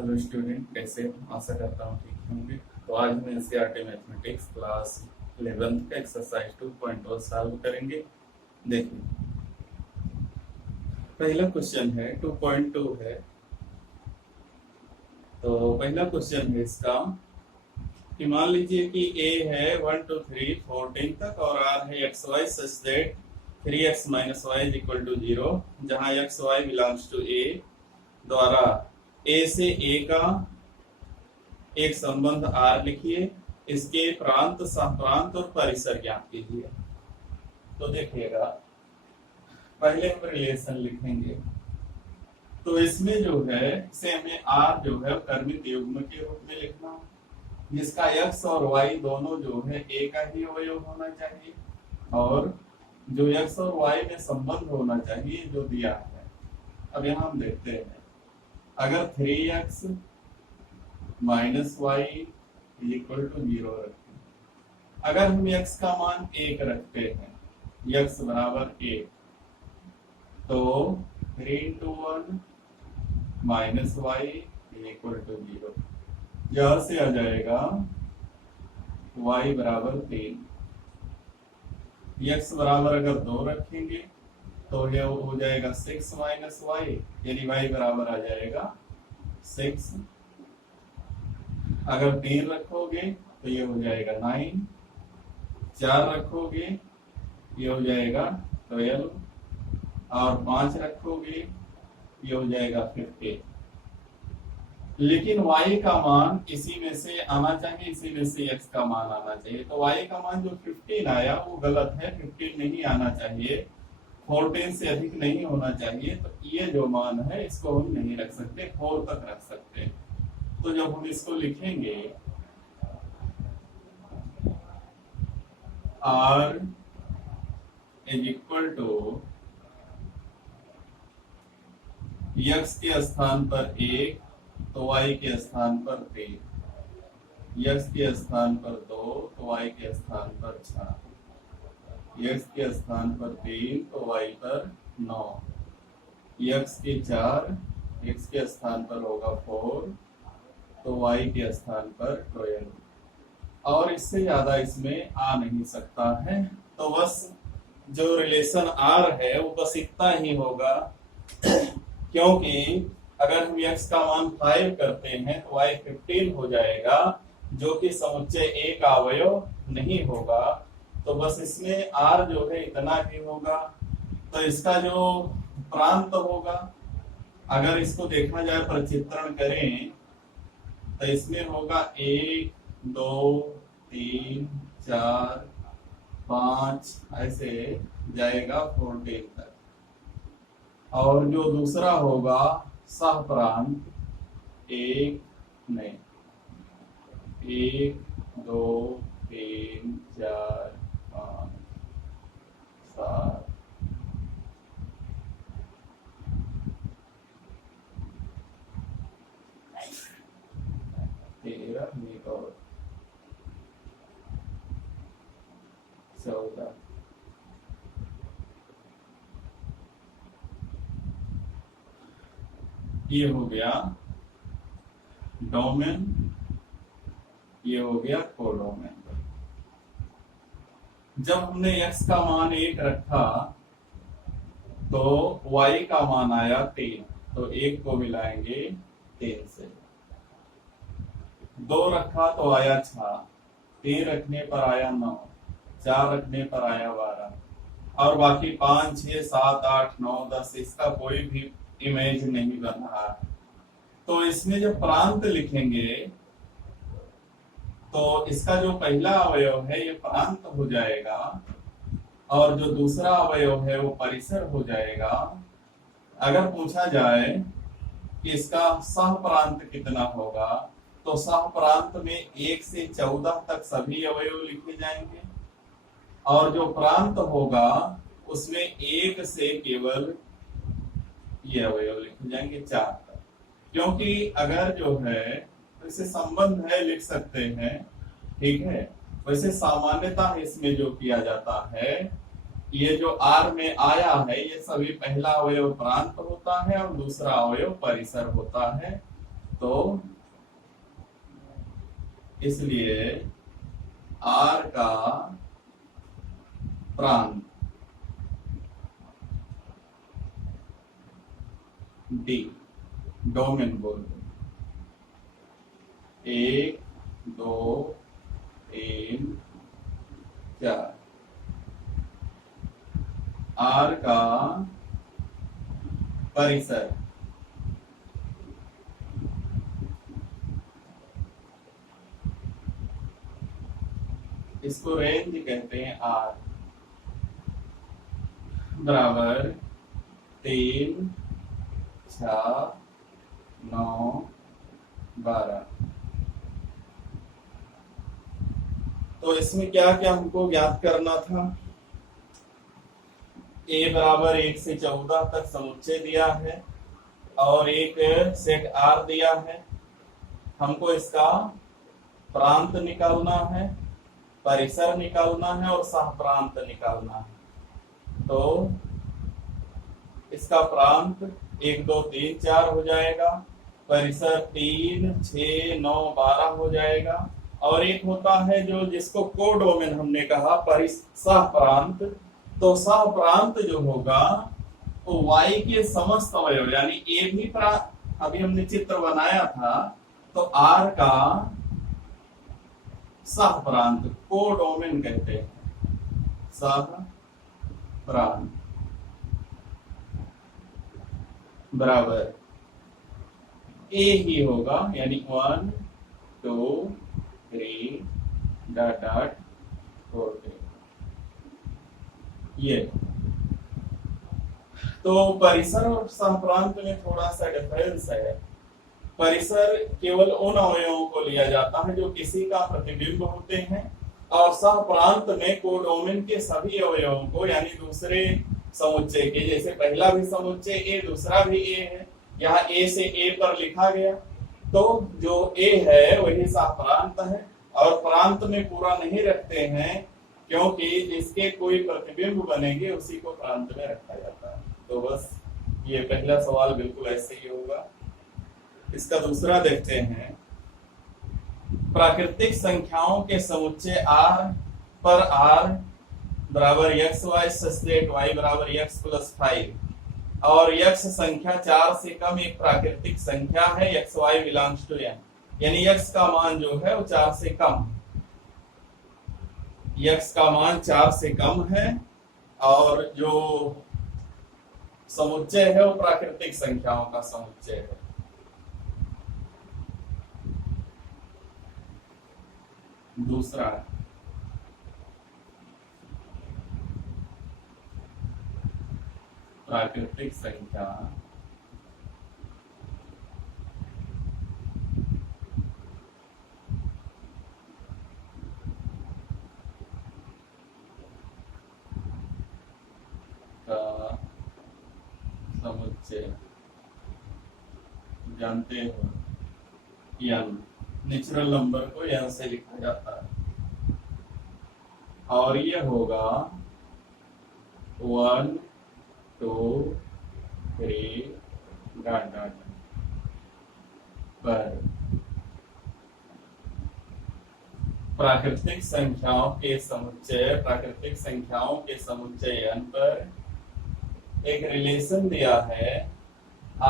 Hello student, कैसे हो? आशा करता हूँ ठीक होंगे। तो आज हम एनसीईआरटी मैथमेटिक्स क्लास 11th का एक्सरसाइज 2.2 सॉल्व करेंगे। देखिए, पहला क्वेश्चन है 2.2 है। तो पहला क्वेश्चन है इसका कि मान लीजिए कि a है 1 2 3 14 तक और r है X Y such that 3x minus Y is equal to 0, जहाँ X Y belongs to a द्वारा a से a का एक संबंध R लिखिए, इसके प्रांत, सहप्रांत और परिसर ज्ञात कीजिए। तो देखिएगा, पहले हम रिलेशन लिखेंगे। तो इसमें जो है इसे हमें R जो है कर्मित युग्म के रूप में लिखना, जिसका x और y दोनों जो है a का ही अवयव होना चाहिए और जो x और y में संबंध होना चाहिए जो दिया है। अब यहाँ हम देखते हैं, अगर 3x minus Y is equal to 0 रखें, अगर हम x का मान 1 रखते हैं, x बराबर 1, तो 3 into 1 minus Y is equal to 0, यहां से आ जाएगा y बराबर 3। x बराबर अगर 2 रखेंगे तो यह हो जाएगा 6 माइनस वाई, यानी y बराबर आ जाएगा 6। अगर 3 रखोगे तो ये हो जाएगा 9, 4 रखोगे ये हो जाएगा 12 और 5 रखोगे ये हो जाएगा 15। लेकिन y का मान इसी में से आना चाहिए, इसी में से x का मान आना चाहिए। तो y का मान जो 15 आया वो गलत है, 15 नहीं आना चाहिए, 14 से अधिक नहीं होना चाहिए। तो ये जो मान है इसको हम नहीं रख सकते, 4 तक रख सकते हैं। तो जब हम इसको लिखेंगे R is equal to x के स्थान पर 1 तो y के स्थान पर 3, x के स्थान पर 2 तो y के स्थान पर 6, x के स्थान पर 3 तो y पर 9, x के 4, x के स्थान पर होगा 4 तो y के स्थान पर 12, और इससे ज्यादा इसमें आ नहीं सकता है। तो बस जो रिलेशन R है वो बस इतना ही होगा, क्योंकि अगर हम x का मान 5 करते हैं तो y 15 हो जाएगा, जो कि समुच्चय A का अवयव नहीं होगा। तो बस इसमें R जो है इतना ही होगा। तो इसका जो प्रांत होगा, अगर इसको देखा जाए, प्रचित्रण करें, तो इसमें होगा 1 2 3 4 5 ऐसे जाएगा 14 तक। और जो दूसरा होगा सहप्रांत 1 नहीं 1 2 3 4 5 7 13 और 14, ये हो गया डोमेन, ये हो गया कोडोमेन। जब हमने x का मान 1 रखा तो y का मान आया 3, तो 1 को मिलाएंगे 3 से। 2 रखा तो आया 6, 3 रखने पर आया 9, 4 रखने पर आया 12, और बाकी 5 6 7 8 9 10 इसका कोई भी इमेज नहीं बन रहा। तो इसमें जब प्रांत लिखेंगे तो इसका जो पहला अवयव है ये प्रांत हो जाएगा और जो दूसरा अवयव है वो परिसर हो जाएगा। अगर पूछा जाए कि इसका सहप्रांत कितना होगा, तो सहप्रांत में 1 से 14 तक सभी अवयव लिखे जाएंगे और जो प्रांत होगा उसमें 1 से केवल ये अवयव लिखे जाएंगे 4 तक। क्योंकि अगर जो है वैसे संबंध है लिख सकते हैं, ठीक है। वैसे सामान्यतः इसमें जो किया जाता है, ये जो R में आया है ये सभी पहला अवयव प्रांत होता है और दूसरा अवयव परिसर होता है। तो इसलिए R का प्रांत D डोमेन बोल 1 2 3 4 R का परिसर इसको रेंज कहते हैं R बराबर 3 6 9 12। तो इसमें क्या क्या हमको ज्ञात करना था। A बराबर 1 से 14 तक समुच्चय दिया है और एक सेट R दिया है। हमको इसका प्रांत निकालना है, परिसर निकालना है और सहप्रांत निकालना है। तो इसका प्रांत 1 2 3 4 हो जाएगा, परिसर 3 6 9 12 हो जाएगा और एक होता है जो जिसको कोडोमेन हमने कहा सहप्रांत। तो सहप्रांत जो होगा वो y के समस्त अवयव यानी ए भी अभी हमने चित्र बनाया था तो R का सहप्रांत कोडोमेन कहते हैं, सहप्रांत बराबर A ही होगा यानी 1 2 3 डॉट डॉट 4 ये। तो परिसर और सहप्रांत में थोड़ा सा डिफरेंस है। परिसर केवल उन अवयवों को लिया जाता है जो किसी का प्रतिबिंब होते हैं और सहप्रांत में कोडोमेन के सभी अवयवों को यानी दूसरे समुच्चय के, जैसे पहला भी समुच्चय ए दूसरा भी ए है, यहाँ ए से ए पर लिखा गया तो जो ए है वही सहप्रांत है और प्रांत में पूरा नहीं रखते हैं क्योंकि जिसके कोई प्रतिबिंब बनेंगे उसी को प्रांत में रखा जाता है। तो बस ये पहला सवाल बिल्कुल ऐसे ही होगा। इसका दूसरा देखते हैं। प्राकृतिक संख्याओं के समुच्चय R पर R बराबर X Y such that y बराबर x प्लस 5 और x संख्या 4 से कम एक प्राकृतिक संख्या है X Y belongs to n, यानी x का मान जो है वो 4 से कम, x का मान 4 से कम है और जो समुच्चय है वो प्राकृतिक संख्याओं का समुच्चय है। दूसरा प्राकृतिक संख्या का समुच्चय जानते हो n, नेचुरल नंबर को n से लिखा जाता है और ये होगा 1 2 3 डॉट डॉट पर प्राकृतिक संख्याओं के समुच्चय n पर एक रिलेशन दिया है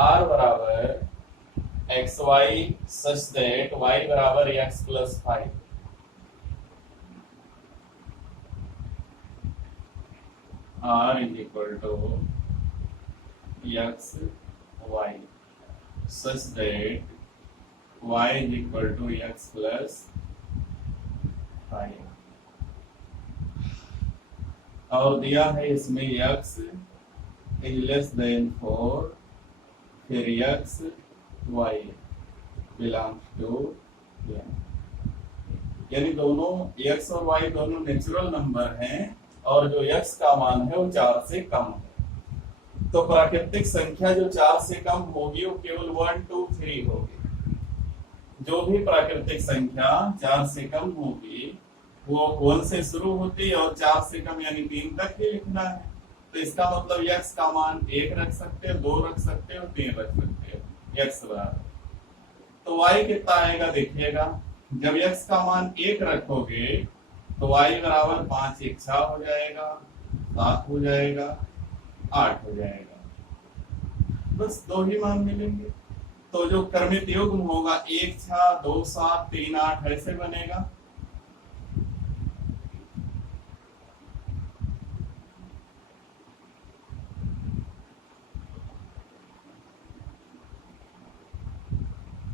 R बराबर X Y such that y बराबर x plus 5। R is equal to x y such that y is equal to x plus 5 और दिया है इसमें x is less than 4 फिर x y belongs to n, यानी दोनों x और y दोनों नेचुरल नंबर हैं और जो x का मान है वो 4 से कम है। तो प्राकृतिक संख्या जो 4 से कम होगी वो केवल 1 2 3 होगी। जो भी प्राकृतिक संख्या 4 से कम होगी वो 1 से शुरू होती है और 4 से कम यानी 3 तक ही लिखना है। तो इसका मतलब x का मान 1 रख सकते हो, 2 रख सकते हो, 3 रख सकते हो। x बराबर तो y कितना आएगा देखिएगा, जब x का मान 1 रखोगे तो y बराबर 5 1 6 हो जाएगा, 7 हो जाएगा, 8 हो जाएगा, बस 2 ही मान मिलेंगे। तो जो क्रमित युग्म होगा 1 6 2 7 3 8 ऐसे बनेगा।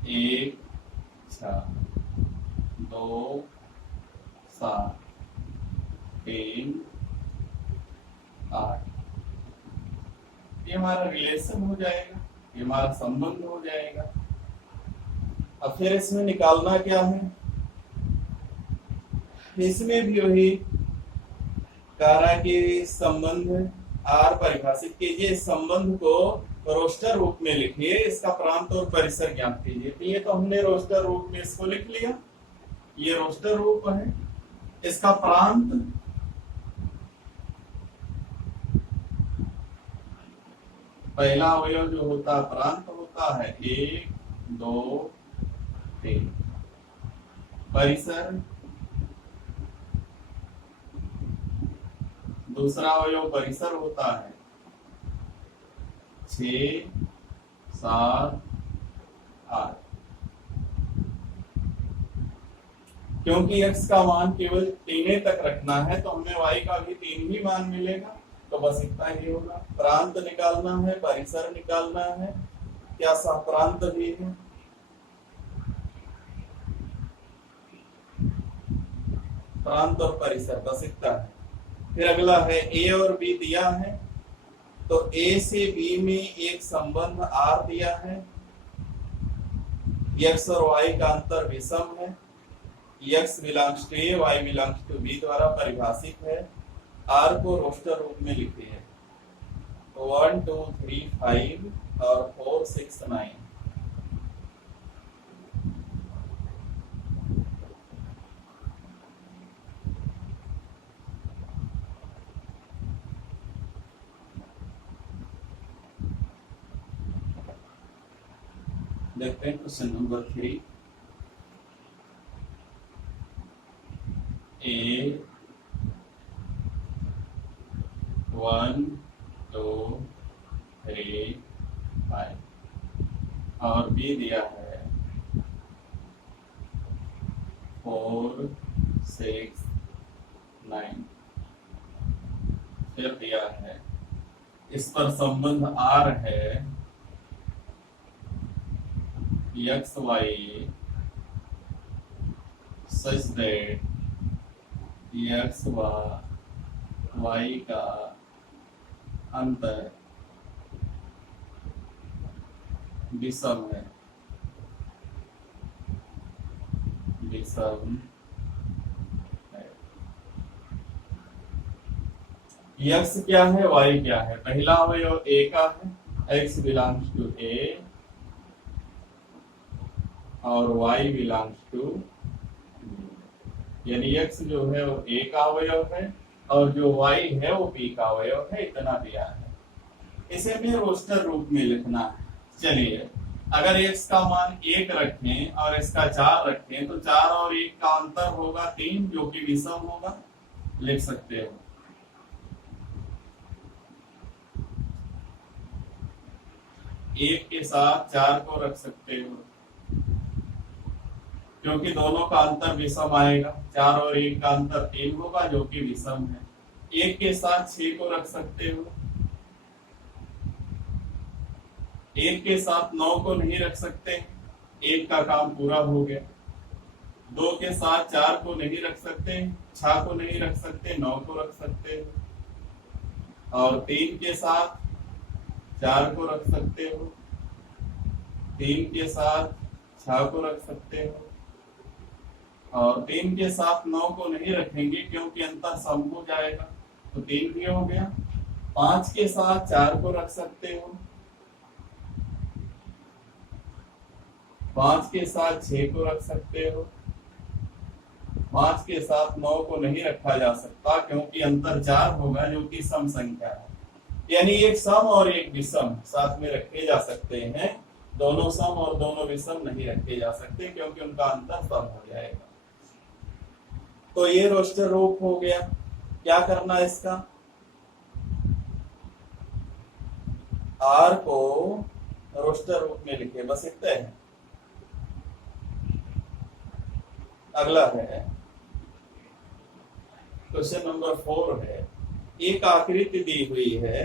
एक 6 2 7 3 8, ये हमारा रिलेशन हो जाएगा, ये हमारा संबंध हो जाएगा। अब फिर इसमें निकालना क्या है, इसमें भी वही कह रहा है कि संबंध आर परिभाषित कीजिए, इस संबंध को रोस्टर रूप में लिखिए, इसका प्रांत और परिसर ज्ञात कीजिए। तो ये तो हमने रोस्टर रूप में इसको लिख लिया, ये रोस्टर रूप है। इसका प्रांत पहला अवयव जो होता है प्रांत होता है 1 2 3, परिसर दूसरा अवयव परिसर होता है 6 7 8। क्योंकि x का मान केवल 3 तक रखना है तो हमें y का भी 3 ही मान मिलेगा, तो बस इतना ही होगा। प्रांत निकालना है, परिसर निकालना है, क्या सहप्रांत भी है, प्रांत और परिसर, बस इतना है। फिर अगला है a और b दिया है, तो a से b में एक संबंध r दिया है, x और y का अंतर विषम है, x belongs to a y belongs to b द्वारा परिभाषित है। r को रोस्टर रूप में लिखते हैं, 1 2 3 5 और 4 6 9। देखते हैं क्वेश्चन नंबर 3। A 1 2 3 5 और B दिया है 4 6 9। फिर दिया है इस पर संबंध R है x y such that x y का अंतर विषम है, विषम है। x क्या है y क्या है, पहला अवयव a का है, x बिलोंग्स टू a और y बिलोंग्स टू, यानी x जो है वो a का अवयव है और जो y है वो b का अवयव है, इतना दिया है। इसे भी रोस्टर रूप में लिखना है। चलिए, अगर x का मान 1 रखें और इसका 4 रखें तो 4 और 1 का अंतर होगा 3, जो कि विषम होगा, लिख सकते हो। एक के साथ 4 को रख सकते हो क्योंकि दोनों का अंतर विषम आएगा, 4 और 1 का अंतर 3 होगा जो कि विषम है। 1 के साथ 6 को रख सकते हो, 1 के साथ 9 को नहीं रख सकते, 1 का काम पूरा हो गया। 2 के साथ 4 को नहीं रख सकते, 6 को नहीं रख सकते, 9 को रख सकते हो। और 3 के साथ 4 को रख सकते हो, 3 के साथ 6 को रख सकते हो और 3 के साथ 9 को नहीं रखेंगे क्योंकि अंतर सम हो जाएगा, तो 3 भी हो गया। 5 के साथ 4 को रख सकते हो, 5 के साथ 6 को रख सकते हो, 5 के साथ 9 को नहीं रखा जा सकता क्योंकि अंतर 4 होगा जो कि सम संख्या है। यानी एक सम और एक विषम साथ में रखे जा सकते हैं, दोनों सम और दोनों विषम नहीं रखे जा सकते क्योंकि उनका अंतर सम हो जाएगा। तो ये रोस्टर रूप हो गया। क्या करना है इसका, आर को रोस्टर रूप में लिखे, बस इतना है। अगला है क्वेश्चन नंबर 4 है, एक आकृति दी हुई है,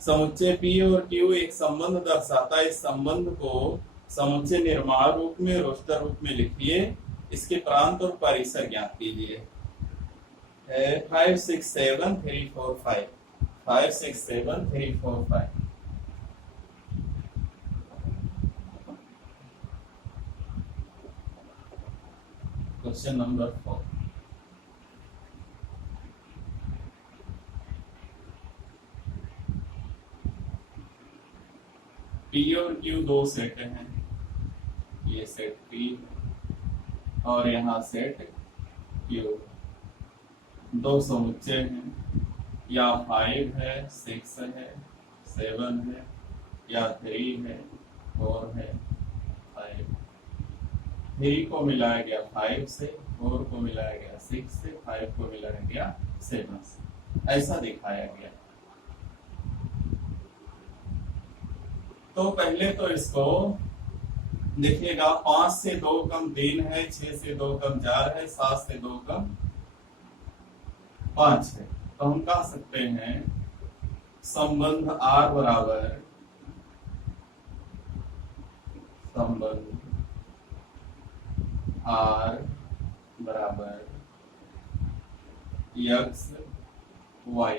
समुच्चय P और Q एक संबंध दर्शाता है। इस संबंध को समुच्चय निर्माण रूप में, रोस्टर रूप में लिखिए। इसके प्रांत और परिसर ज्ञात कीजिए। 5 6 7 3 4 5 5 6 7 3 4 5। क्वेश्चन नंबर 4, P और Q दो सेट हैं, ये सेट P और यहाँ सेट Q। दो समुच्चय हैं, या 5 है, 6 है, 7 है, या 3 है, 4 है, 5। 3 को मिलाया गया 5 से, 4 को मिलाया गया 6 से, 5 को मिलाया गया 7 से, ऐसा दिखाया गया। तो पहले तो इसको देखिएगा, 5 से 2 कम 3 है, 6 से 2 कम 4 है, 7 से 2 कम 5 है। तो हम कह सकते हैं संबंध R बराबर संबंध R बराबर x y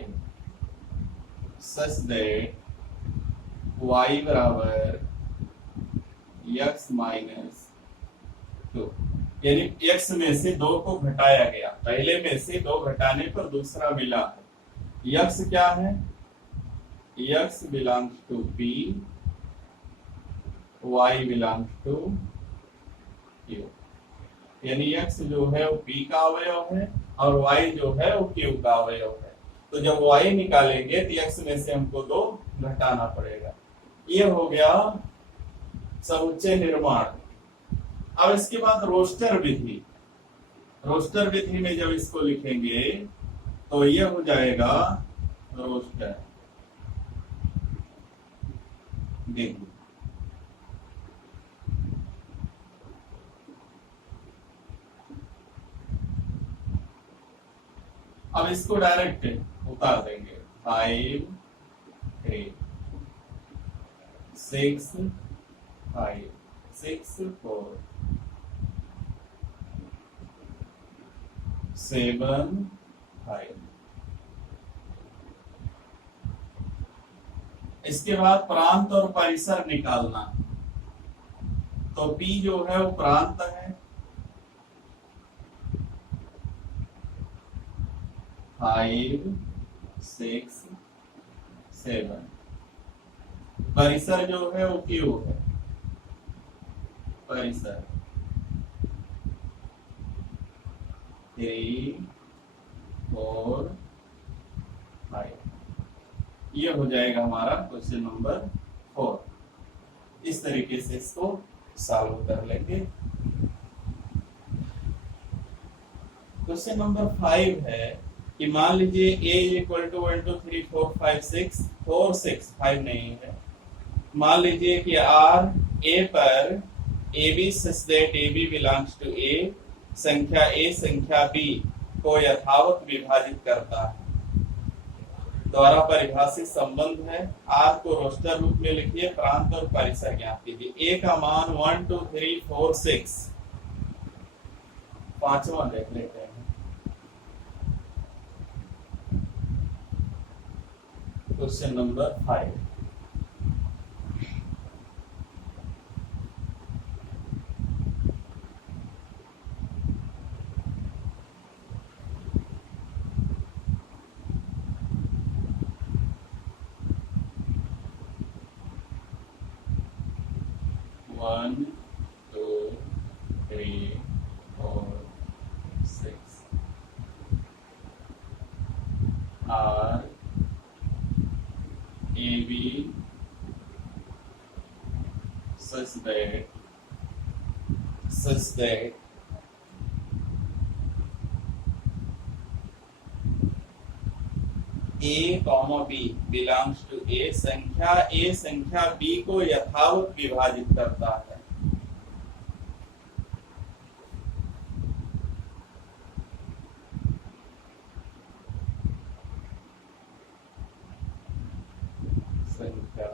such that y बराबर x माइनस 2, यानी x में से 2 को घटाया गया, पहले में से 2 घटाने पर दूसरा मिला है। x क्या है, x belongs to P, y belongs to Q, यानी x जो है वो P का अवयव है और y जो है वो Q का अवयव है। तो जब y निकालेंगे तो x में से हमको 2 घटाना पड़ेगा। ये हो गया समुच्चय निर्माण। अब इसके बाद रोस्टर विधि, रोस्टर विधि में जब इसको लिखेंगे तो ये हो जाएगा रोस्टर विधि। अब इसको डायरेक्ट उतार देंगे, 5 3 6 5 6 4 7 5। इसके बाद प्रांत और परिसर निकालना। तो P जो है वो प्रांत है, 5 6 7। परिसर जो है वो Q है, परिसर 3 4 5। ये हो जाएगा हमारा क्वेश्चन नंबर 4। इस तरीके से इसको सॉल्व कर लेंगे। क्वेश्चन नंबर 5 है कि मान लीजिए a इक्वल टू 1 2 3 4 5 6 4 6 5 नहीं है। मान लीजिए कि R A पर AB such that AB belongs to A, संख्या A संख्या B को यथावत विभाजित करता है। द्वारा परिभाषित संबंध है। R को रोस्टर रूप में लिखिए, प्रांत और परिसर ज्ञात कीजिए। A का मान 1 2 3 4 6, पांचवा देख लेते हैं। Question number 5, one two three four six. R AB such that A comma B belongs to A, संख्या B को यथावत विभाजित करता है। संख्या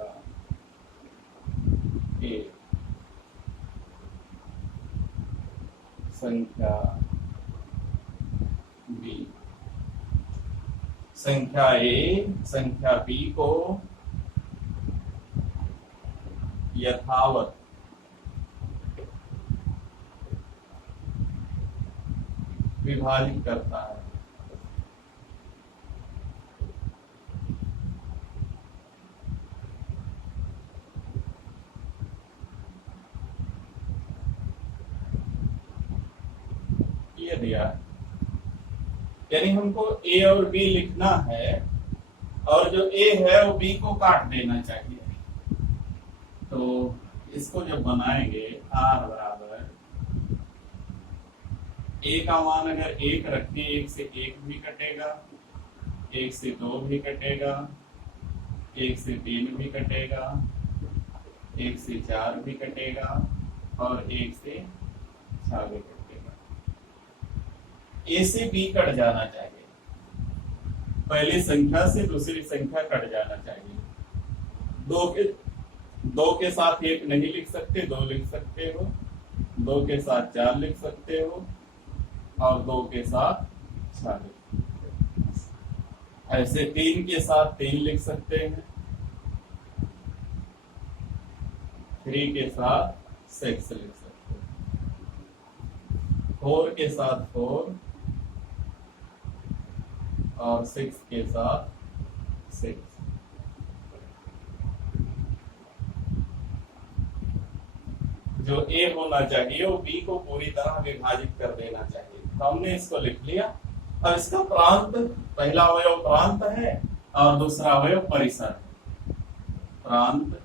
A, संख्या B, संख्या A संख्या B को यथावत विभाजित करता है। ये दिया है, यानी हमको A और B लिखना है और जो A है वो B को काट देना चाहिए। तो इसको जब बनाएंगे R बराबर A का मान अगर 1 रखें, 1 से 1 भी कटेगा, 1 से 2 भी कटेगा, 1 से 3 भी कटेगा, 1 से 4 भी कटेगा और 1 से 6 भी कटेगा। A से B कट जाना चाहिए, पहली संख्या से दूसरी संख्या कट जाना चाहिए। दो के साथ 1 नहीं लिख सकते, 2 लिख सकते हो, 2 के साथ 4 लिख सकते हो और 2 के साथ 6 लिख सकते हो। ऐसे 3 के साथ 3 लिख सकते हैं, 3 के साथ 6 लिख सकते हैं, 4 के साथ 4 और 6 के साथ 6। जो A होना चाहिए वो B को पूरी तरह विभाजित कर देना चाहिए। तो हमने इसको लिख लिया। अब इसका प्रांत, पहला अवयव प्रांत है और दूसरा अवयव परिसर है। प्रांत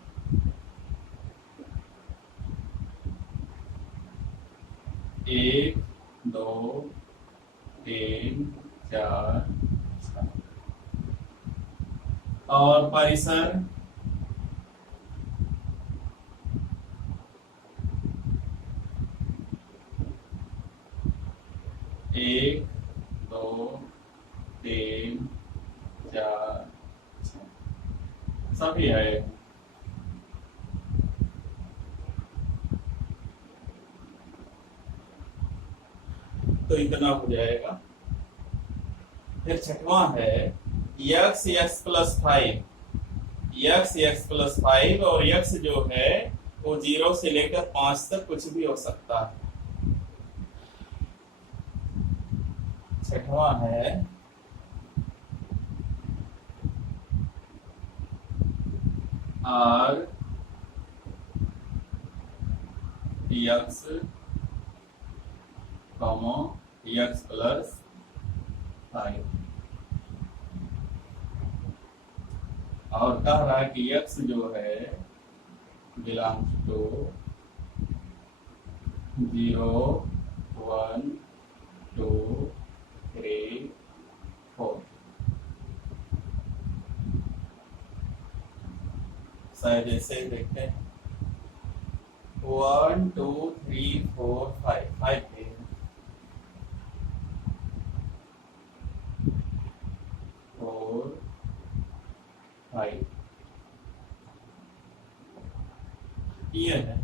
एक, 2, 3, 4, 6 और परिसर 1, 2, 3, 4, 6 सभी है। तो इतना हो जाएगा। फिर छठवां है x plus 5, x plus 5 और x जो है वो 0 से लेकर 5 तक कुछ भी हो सकता है। छठवां है r x, x plus 5 और कह रहा है कि x जो है बिलोंग्स टू 0, 1, 2, 3, 4। शायद ऐसे देखते हैं 1, 2, 3, 4, 5 5 4, 5 ये है।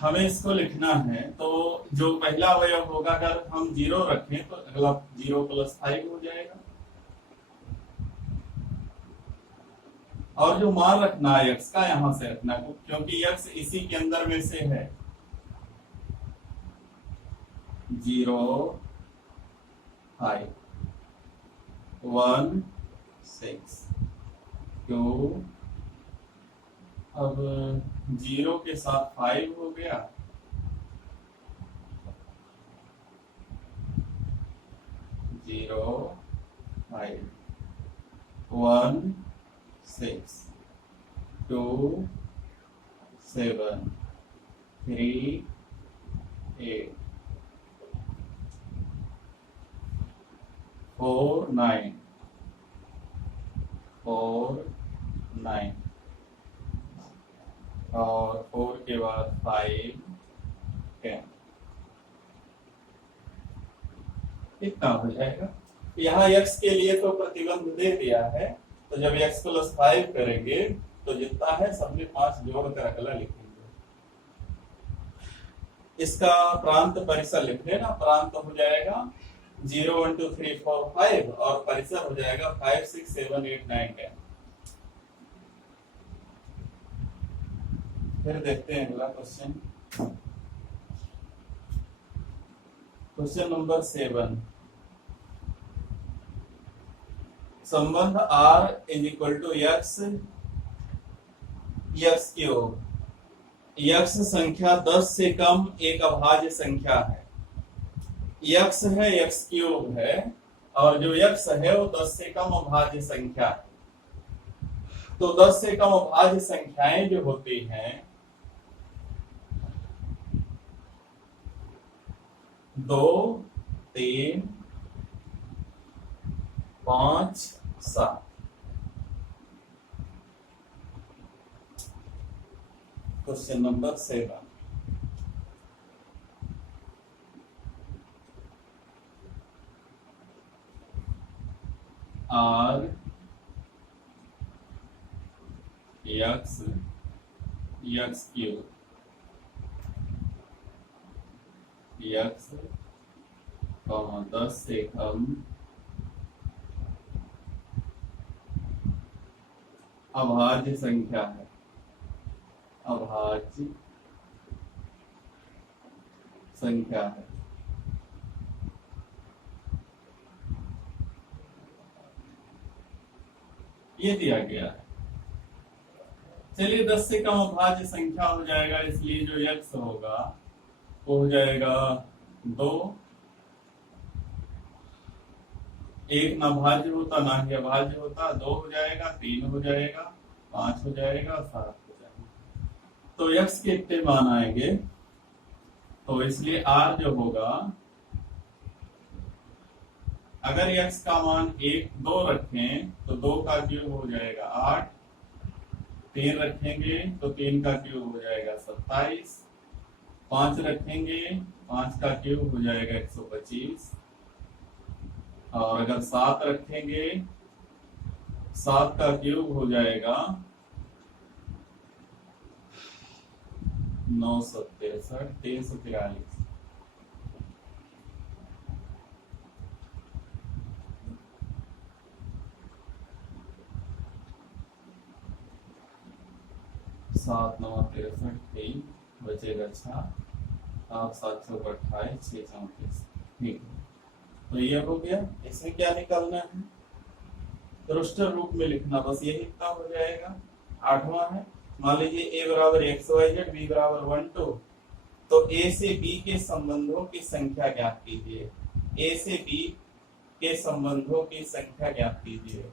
हमें इसको लिखना है तो जो पहला अवयव होगा अगर हम 0 रखें तो अगला 0 plus 5 हो जाएगा और जो मान रखना है x का यहां से रखना क्योंकि x इसी के अंदर में से है। 0, 5, 1, 6, 2 अब 0 के साथ 5 हो गया, 0, 5, 1, 6, 2, 7 3 8 4 9 4 9 और 4 के बाद 5 10 इतना हो जाएगा। यहाँ x के लिए तो प्रतिबंध दे दिया है, तो जब x प्लस 5 करेंगे तो जितना है सब में 5 जोड़ कर अगला लिखेंगे। इसका प्रांत परिसर लिख लेना, प्रांत हो जाएगा 0 1 2 3 4 5 और परिसर हो जाएगा 5 6 7 8 9 10। फिर देखते हैं अगला क्वेश्चन। Question number 7। संबंध R is equal to x cube. x संख्या 10 से कम एक अभाज्य संख्या है। x है, x क्यूब है, और जो x है वो 10 से कम अभाज्य संख्या है। तो 10 से कम अभाज्य संख्याएं जो होती हैं 2 3 5 7। Question number 7। R x cube x 10 से कम अभाज्य संख्या है। अभाज्य संख्या है। ये दिया गया है। चलिए 10 से कम अभाज्य संख्या हो जाएगा, इसलिए जो x होगा वो हो जाएगा 2। एक ना भाज्य होता ना ही अभाज्य होता, 2 हो जाएगा, 3 हो जाएगा, 5 हो जाएगा, 7 हो जाएगा। तो x के कितने मान आएंगे? तो इसलिए r जो होगा, अगर x का मान 1 2 रखें तो 2 का क्यूब हो जाएगा 8, 3 रखेंगे तो 3 का क्यूब हो जाएगा 27, 5 रखेंगे 5 का क्यूब हो जाएगा 125, और अगर 7 रखेंगे 7 का क्यूब हो जाएगा 963 343। सात 9 63 3 बचेगा 6, 7 7 28 6 34। ठीक है, तो ये हो गया। इसमें क्या निकालना है? रोस्टर रूप में लिखना, बस यही इतना हो जाएगा। 8वां है, मान लीजिए a बराबर xyz, b बराबर 1 2, तो a से b के संबंधों की संख्या ज्ञात कीजिए। a से b के संबंधों की संख्या ज्ञात कीजिए।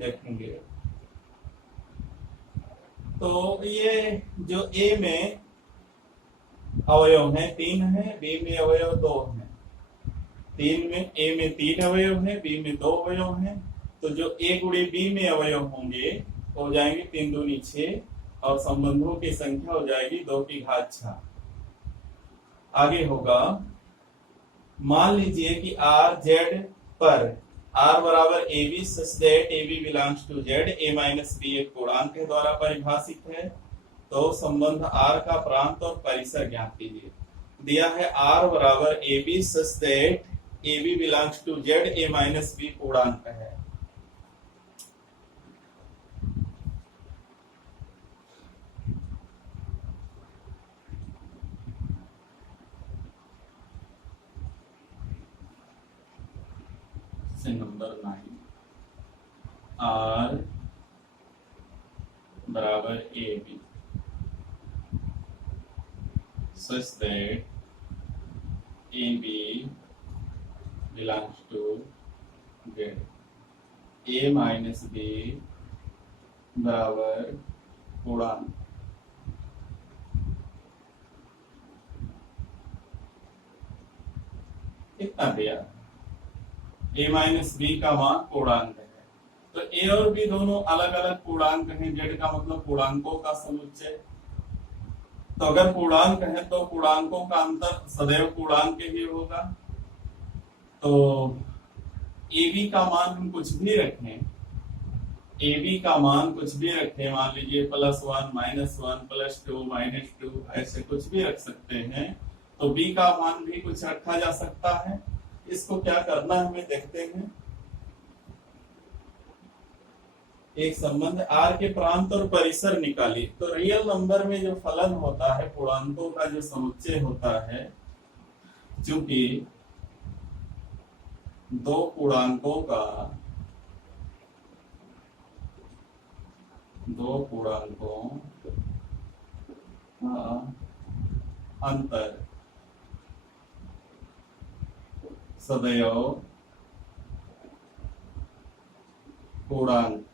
देखेंगे तो ये जो a में अवयव है 3 है, b में अवयव 2 है। 3 में a में 3 अवयव है, b में 2 अवयव है। तो जो a गुणे b में अवयव होंगे हो जाएंगे 3 दूनी 6, और संबंधों की संख्या हो जाएगी 2 की घात 6। आगे होगा, मान लीजिए कि r z पर r बराबर ab such that ab belongs to z, a minus b एक पूर्णांक के द्वारा परिभाषित है। तो संबंध r का प्रांत और परिसर ज्ञात कीजिए। दिया है r बराबर ab such that ab belongs to z, a minus b पूर्णांक है। क्वेश्चन नंबर 9 आर बराबर a b such that a b belongs to Z, a minus b बराबर पूर्णांक। कितना दिया? ए माइनस बी का मान पूर्णांक है, तो ए और बी दोनों अलग अलग पूर्णांक हैं। जेड का मतलब पूर्णांकों का समुच्चय। तो अगर पूर्णांक है तो पूर्णांकों का अंतर सदैव पूर्णांक ही होगा। तो ए बी का मान हम कुछ भी रखें, ए बी का मान कुछ भी रखें, मान लीजिए +1 -1 +2 -2 ऐसे कुछ भी रख सकते हैं। तो बी का मान भी कुछ रखा जा सकता है। इसको क्या करना है हमें देखते हैं। एक संबंध आर के प्रांत और परिसर निकालिए। तो रियल नंबर में जो फलन होता है, पूर्णांकों का जो समुच्चय होता है, चूंकि दो पूर्णांकों का अंतर सदैव पूर्णांक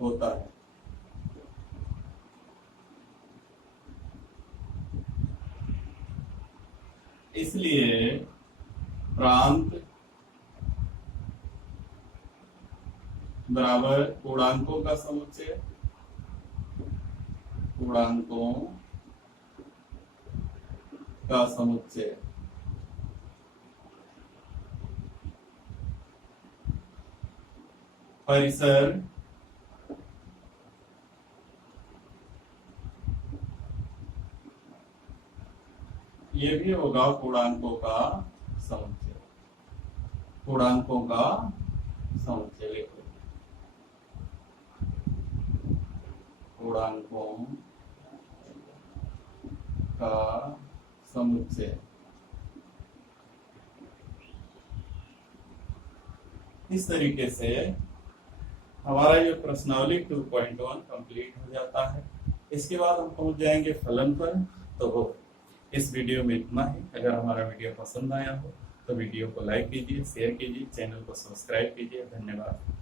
होता है। इसलिए प्रांत बराबर पूर्णांकों का समुच्चय, पूर्णांकों का समुच्चय। परिसर ये भी होगा पूर्णांकों का समुच्चय, पूर्णांकों का समुच्चय। लिखो पूर्णांकों का समुच्चय। इस तरीके से हमारा ये प्रश्नावली 2.1 कंप्लीट हो जाता है। इसके बाद हम पहुंच जाएंगे फलन पर। तो इस वीडियो में इतना ही। अगर हमारा वीडियो पसंद आया हो तो वीडियो को लाइक कीजिए, शेयर कीजिए, चैनल को सब्सक्राइब कीजिए। धन्यवाद।